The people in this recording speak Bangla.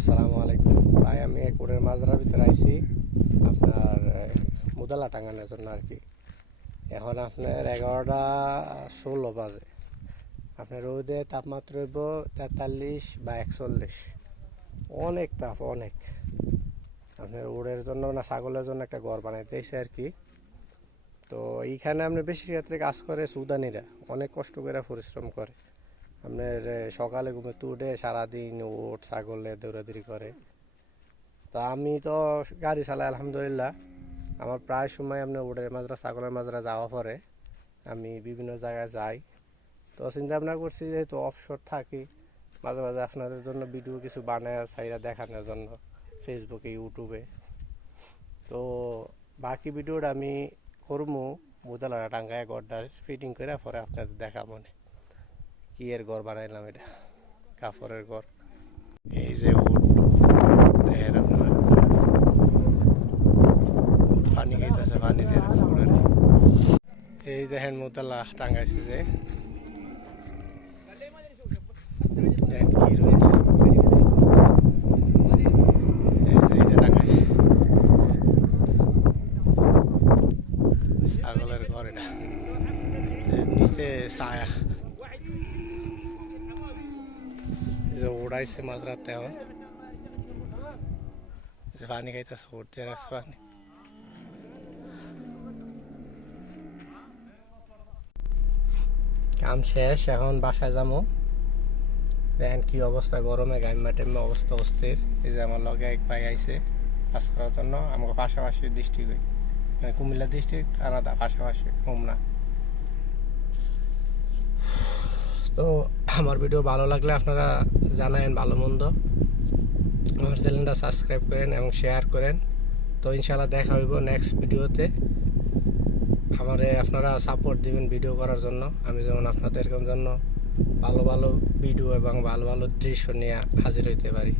আসসালামু আলাইকুম ভাই। আমি কোরের মাজরার ভিতরে আইছি আপনার মুদালা টাঙানোর জন্য আর কি। এখন আপনার 11টা 16 বাজে। আপনার রোদে তাপমাত্রা হইব 43 বা 41, অনেক তাপ অনেক। আপনার উড়ের জন্য না ছাগলের জন্য একটা ঘর বানাইতেছে আর কি। তো এইখানে আপনি বেশি ক্ষেত্রে কাজ করে সুদানিরা, অনেক কষ্ট করে পরিশ্রম করে। আপনার সকালে ঘুমে উঠে সারাদিন ওট ছাগলে দৌড়াদৌড়ি করে। তো আমি তো গাড়ি চালাই আলহামদুলিল্লাহ। আমার প্রায় সময় আপনার উটের মাজরা ছাগলের মাজরা যাওয়া পরে আমি বিভিন্ন জায়গায় যাই। তো চিন্তা ভাবনা করছি যেহেতু অফশোর থাকি, মাঝে মাঝে আপনাদের জন্য ভিডিও কিছু বানায় চাইরা দেখানোর জন্য ফেসবুকে ইউটিউবে। তো বাকি ভিডিওটা আমি করবো বুদালা টাঙ্গায় গড়টা ফিটিং করে পরে আপনাদের দেখা মনে কি এর ঘর বানাইলাম। এটা কাপড়ের ঘর। এই যে উট দেখেন আপনারা, পানি খাইতেছে, পানি দিয়ে রাখছে উড়ারে। এই দেখেন মুদালা টাঙ্গাইছে যে, দেখেন কি রয়েছে। এই যে এটা টাঙ্গাইছে ছাগলের ঘর। এটা নিচে ছায়া উড়াইছে মাঝরাতে। এখন পানি খাইতেছে, উঠতে রাখছে পানি। কাম শেষ, এখন বাসায় যাবো। দেখেন কি অবস্থা, গরমে গাইমা টেমা অবস্থা অস্থির। এই যে আমার লগে এক ভাই আইছে কাজ করার জন্য। আমাকে পাশাপাশি ডিস্ট্রিক্ট, মানে কুমিল্লা ডিস্ট্রিক্ট আলাদা, পাশাপাশি হোমনা। তো আমার ভিডিও ভালো লাগলে আপনারা জানায়েন ভালো মন্দ, আমার চ্যানেলটা সাবস্ক্রাইব করেন এবং শেয়ার করেন। তো ইনশাল্লাহ দেখা হইব নেক্সট ভিডিওতে। আমারে আপনারা সাপোর্ট দিবেন ভিডিও করার জন্য, আমি যেমন আপনাদের জন্য ভালো ভালো ভিডিও এবং ভালো ভালো দৃশ্য নিয়ে হাজির হইতে পারি।